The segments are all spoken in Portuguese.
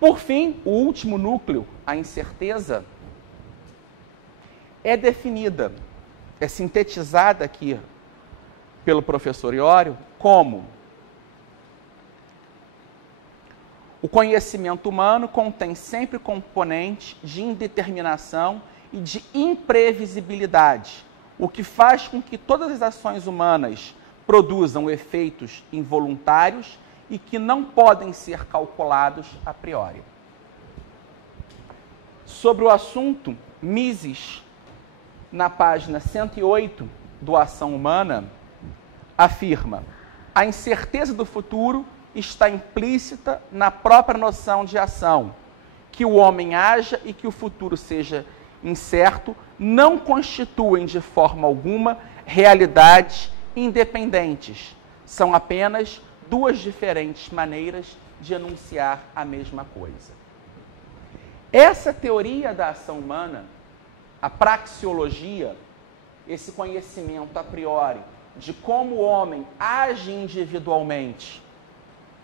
Por fim, o último núcleo, a incerteza, é definida, é sintetizada aqui pelo professor Iório como: o conhecimento humano contém sempre componentes de indeterminação e de imprevisibilidade, o que faz com que todas as ações humanas produzam efeitos involuntários e que não podem ser calculados a priori. Sobre o assunto, Mises, na página 108 do Ação Humana, afirma: a incerteza do futuro está implícita na própria noção de ação. Que o homem haja e que o futuro seja incerto não constituem de forma alguma realidades independentes. São apenas duas diferentes maneiras de enunciar a mesma coisa. Essa teoria da ação humana, a praxeologia, esse conhecimento a priori de como o homem age individualmente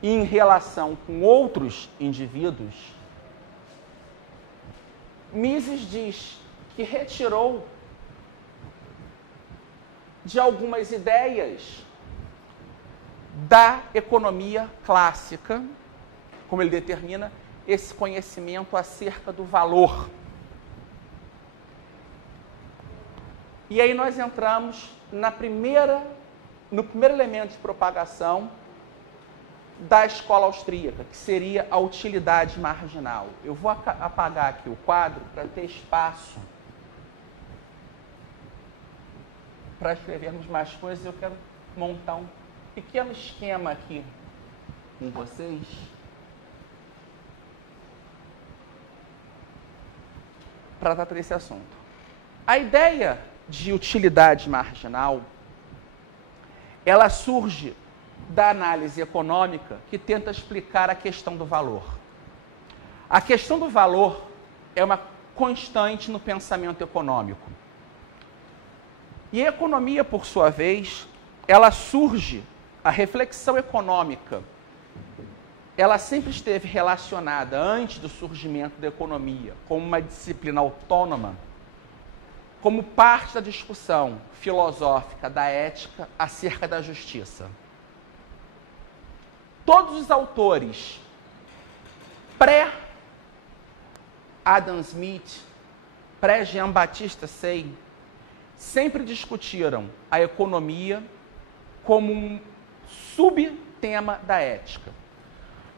em relação com outros indivíduos, Mises diz que retirou de algumas ideias da economia clássica, como ele determina, esse conhecimento acerca do valor. E aí nós entramos no primeiro elemento de propagação da escola austríaca, que seria a utilidade marginal. Eu vou apagar aqui o quadro para ter espaço para escrevermos mais coisas. Eu quero montar um pequeno esquema aqui com vocês para tratar desse assunto. A ideia de utilidade marginal, ela surge da análise econômica que tenta explicar a questão do valor. A questão do valor é uma constante no pensamento econômico. E a economia, por sua vez, ela surge, a reflexão econômica, ela sempre esteve relacionada, antes do surgimento da economia, como uma disciplina autônoma, como parte da discussão filosófica da ética acerca da justiça. Todos os autores pré-Adam Smith, pré-Jean-Baptiste Say, sempre discutiram a economia como um subtema da ética.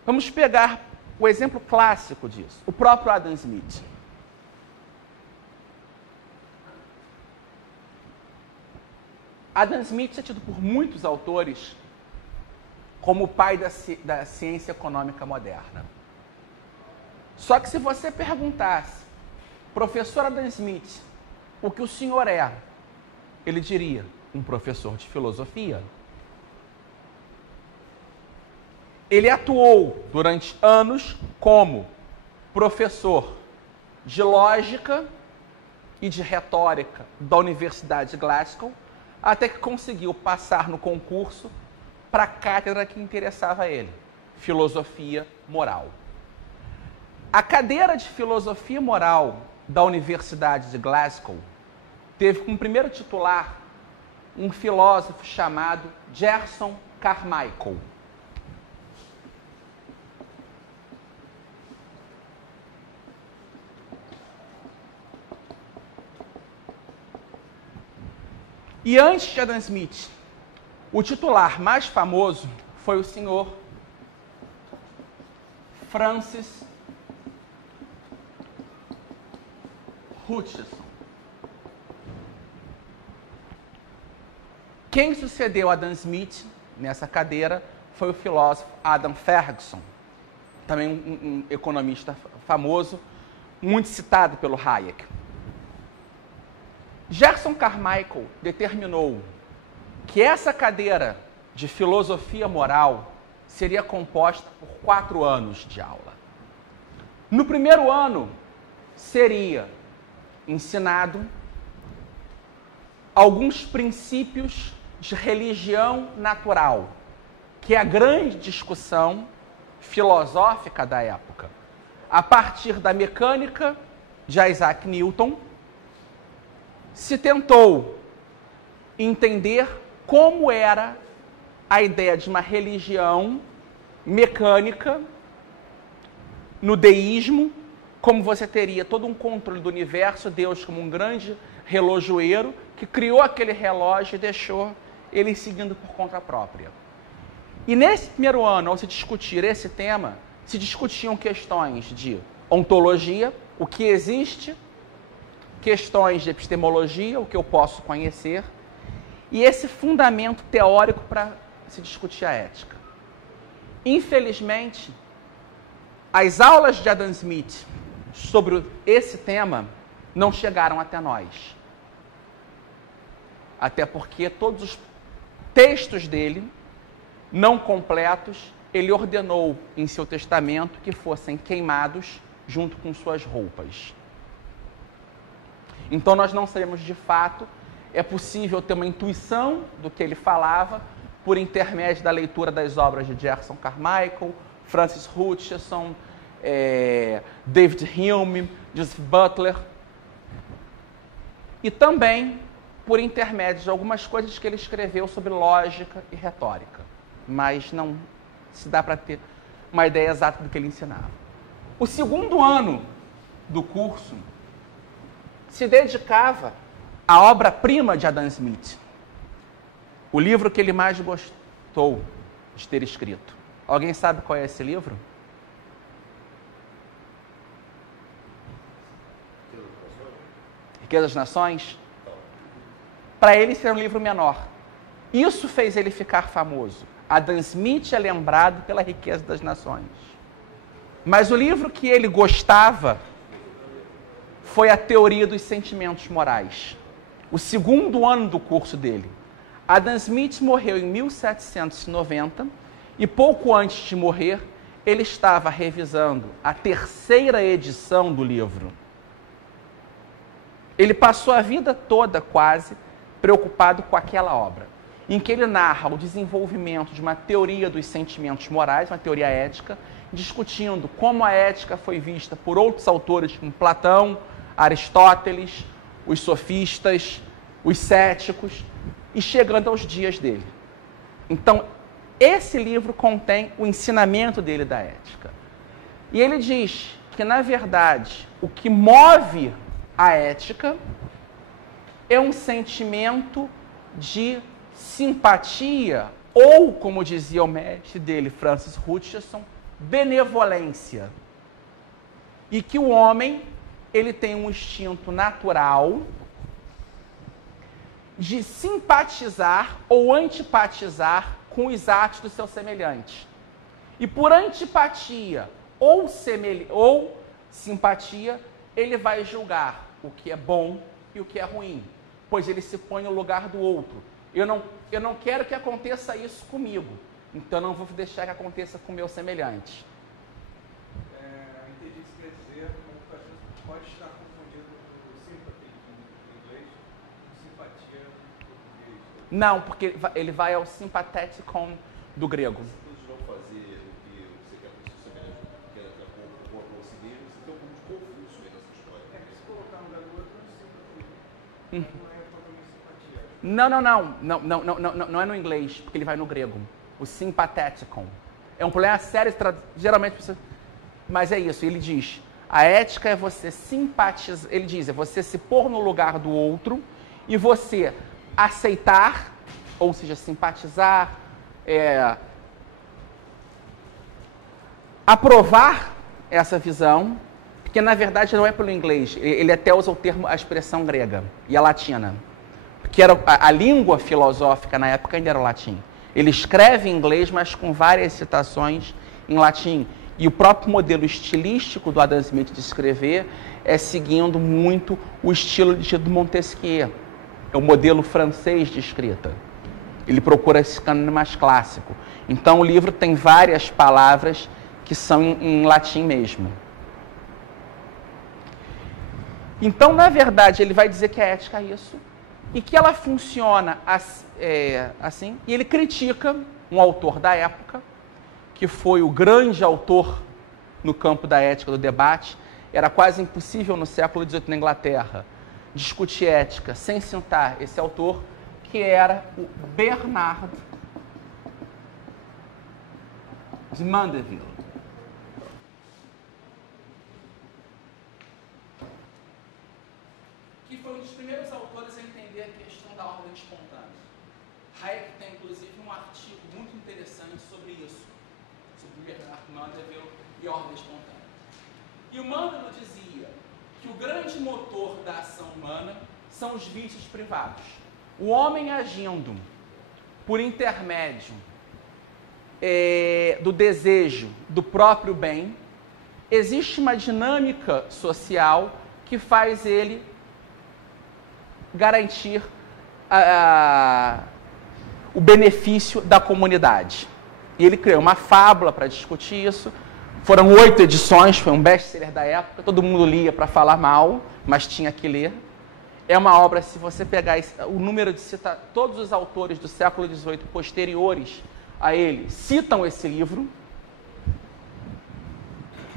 Vamos pegar o exemplo clássico disso, o próprio Adam Smith. Adam Smith é tido por muitos autores como o pai da ciência econômica moderna. Só que se você perguntasse, professor Adam Smith, o que o senhor é? Ele diria, um professor de filosofia. Ele atuou durante anos como professor de lógica e de retórica da Universidade de Glasgow, até que conseguiu passar no concurso para a cátedra que interessava a ele, filosofia moral. A cadeira de filosofia moral da Universidade de Glasgow teve como primeiro titular um filósofo chamado Gerson Carmichael. E antes de Adam Smith, o titular mais famoso foi o senhor Francis Hutcheson. Quem sucedeu Adam Smith nessa cadeira foi o filósofo Adam Ferguson, também um economista famoso, muito citado pelo Hayek. Gerson Carmichael determinou que essa cadeira de filosofia moral seria composta por 4 anos de aula. No primeiro ano, seria ensinado alguns princípios de religião natural, que é a grande discussão filosófica da época. a partir da mecânica de Isaac Newton, se tentou entender como era a ideia de uma religião mecânica no deísmo, como você teria todo um controle do universo, Deus como um grande relojoeiro que criou aquele relógio e deixou ele seguindo por conta própria. E nesse primeiro ano, ao se discutir esse tema, se discutiam questões de ontologia, o que existe, questões de epistemologia, o que eu posso conhecer, e esse fundamento teórico para se discutir a ética. Infelizmente, as aulas de Adam Smith sobre esse tema não chegaram até nós. Até porque todos os textos dele, não completos, ele ordenou em seu testamento que fossem queimados junto com suas roupas. Então nós não sabemos de fato, é possível ter uma intuição do que ele falava por intermédio da leitura das obras de Gerson Carmichael, Francis Hutcheson, David Hume, Joseph Butler, e também por intermédio de algumas coisas que ele escreveu sobre lógica e retórica, mas não se dá para ter uma ideia exata do que ele ensinava. O segundo ano do curso se dedicava à obra-prima de Adam Smith, o livro que ele mais gostou de ter escrito. Alguém sabe qual é esse livro? Riqueza das Nações? Para ele, esse era um livro menor. Isso fez ele ficar famoso. Adam Smith é lembrado pela Riqueza das Nações. Mas o livro que ele gostava foi a Teoria dos Sentimentos Morais. O segundo ano do curso dele. Adam Smith morreu em 1790 e pouco antes de morrer, ele estava revisando a terceira edição do livro. Ele passou a vida toda quase preocupado com aquela obra, em que ele narra o desenvolvimento de uma teoria dos sentimentos morais, uma teoria ética, discutindo como a ética foi vista por outros autores como Platão, Aristóteles, os sofistas, os céticos, e chegando aos dias dele. Então, esse livro contém o ensinamento dele da ética. E ele diz que, na verdade, o que move a ética é um sentimento de simpatia ou, como dizia o mestre dele, Francis Hutcheson, benevolência. E que o homem, ele tem um instinto natural de simpatizar ou antipatizar com os atos do seu semelhante. E por antipatia ou simpatia, ele vai julgar o que é bom e o que é ruim, pois ele se põe no lugar do outro. Eu não quero que aconteça isso comigo, então eu não vou deixar que aconteça com o meu semelhante. Entendi o que você quer dizer, mas pode estar confundido com sympathy em inglês com simpatia em português. Não, porque ele vai ao sympatheticon do grego. Se todos não fazer o que você quer para o seu semelhante, que é o conseguir, você tem um pouco de confuso aí nessa história. Se colocar no lugar do outro, não sympathy. Não é totalmente simpatia. Não é no inglês, porque ele vai no grego. O sympatheticon. É um problema sério, geralmente, mas é isso, ele diz, a ética é você simpatizar, ele diz, é você se pôr no lugar do outro e você aceitar, ou seja, simpatizar, aprovar essa visão, porque na verdade não é pelo inglês, ele até usa o termo, a expressão grega e a latina, porque era a língua filosófica na época ainda era o latim. Ele escreve em inglês, mas com várias citações em latim. E o próprio modelo estilístico do Adam Smith de escrever é seguindo muito o estilo de Montesquieu. É o modelo francês de escrita. Ele procura esse cânone mais clássico. Então o livro tem várias palavras que são em latim mesmo. Então, na verdade, ele vai dizer que a ética é isso. E que ela funciona assim, e ele critica um autor da época, que foi o grande autor no campo da ética, do debate. Era quase impossível no século XVIII na Inglaterra discutir ética sem citar esse autor, que era o Bernard de Mandeville. Que foi um dos primeiros autores a entender a questão da ordem espontânea. Hayek tem, inclusive, um artigo muito interessante sobre isso, sobre Bernard Mandeville e ordem espontânea. E o Mandeville dizia que o grande motor da ação humana são os vícios privados. O homem agindo por intermédio do desejo do próprio bem, existe uma dinâmica social que faz ele garantir o benefício da comunidade. E ele criou uma fábula para discutir isso. Foram 8 edições, foi um best-seller da época, todo mundo lia para falar mal, mas tinha que ler. É uma obra, se você pegar o número de citar, todos os autores do século XVIII posteriores a ele citam esse livro.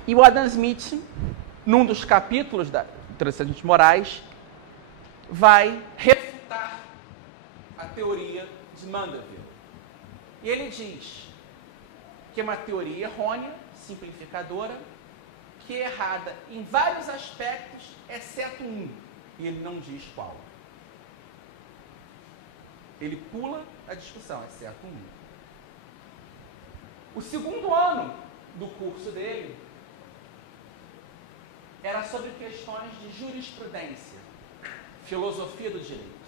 E o Adam Smith, num dos capítulos da Transcendentes Morais, vai refutar a teoria de Mandeville. E ele diz que é uma teoria errônea, simplificadora, que é errada em vários aspectos, exceto um. E ele não diz qual. Ele pula a discussão, exceto um. O segundo ano do curso dele era sobre questões de jurisprudência, filosofia do direito.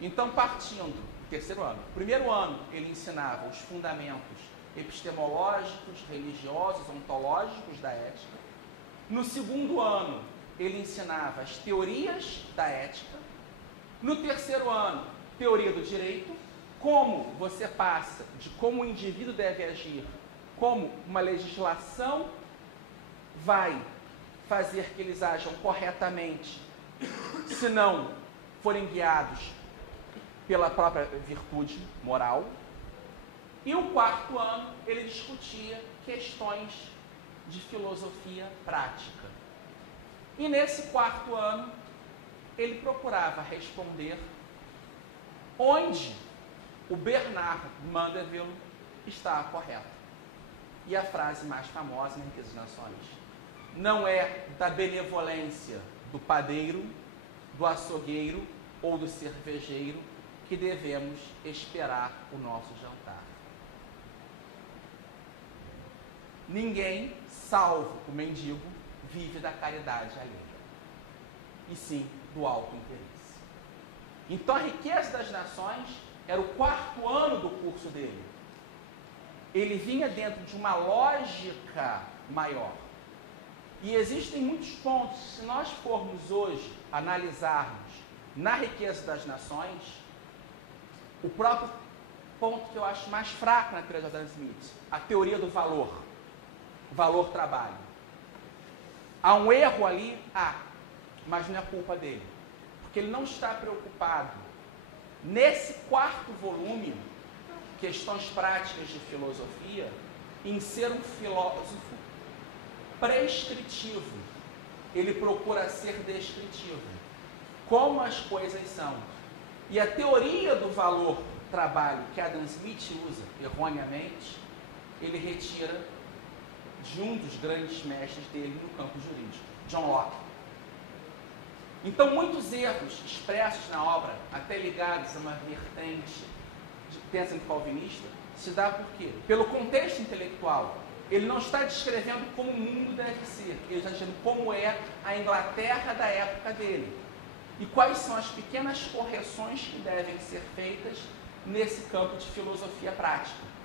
Então, partindo, terceiro ano, primeiro ano ele ensinava os fundamentos epistemológicos, religiosos, ontológicos da ética. No segundo ano, ele ensinava as teorias da ética. No terceiro ano, teoria do direito, como você passa de como o indivíduo deve agir, como uma legislação vai fazer que eles ajam corretamente, se não forem guiados pela própria virtude moral. E o quarto ano, ele discutia questões de filosofia prática. E nesse quarto ano, ele procurava responder onde o Bernard Mandeville estava correto. E a frase mais famosa, em Riqueza das Nações, não é da benevolência do padeiro, do açougueiro ou do cervejeiro que devemos esperar o nosso jantar. Ninguém, salvo o mendigo, vive da caridade alheia, e sim do alto interesse. Então, a Riqueza das Nações era o quarto ano do curso dele. Ele vinha dentro de uma lógica maior. E existem muitos pontos, se nós formos hoje analisarmos na Riqueza das Nações, o próprio ponto que eu acho mais fraco na teoria de Adam Smith, a teoria do valor, valor-trabalho. Há um erro ali, mas não é culpa dele, porque ele não está preocupado, nesse quarto volume, Questões Práticas de Filosofia, em ser um filósofo prescritivo. Ele procura ser descritivo, como as coisas são. E a teoria do valor-trabalho que Adam Smith usa, erroneamente, ele retira de um dos grandes mestres dele no campo jurídico, John Locke. Então, muitos erros expressos na obra, até ligados a uma vertente de pensamento calvinista, se dá por quê? Pelo contexto intelectual. Ele não está descrevendo como o mundo deve ser, ele está dizendo como é a Inglaterra da época dele. E quais são as pequenas correções que devem ser feitas nesse campo de filosofia prática.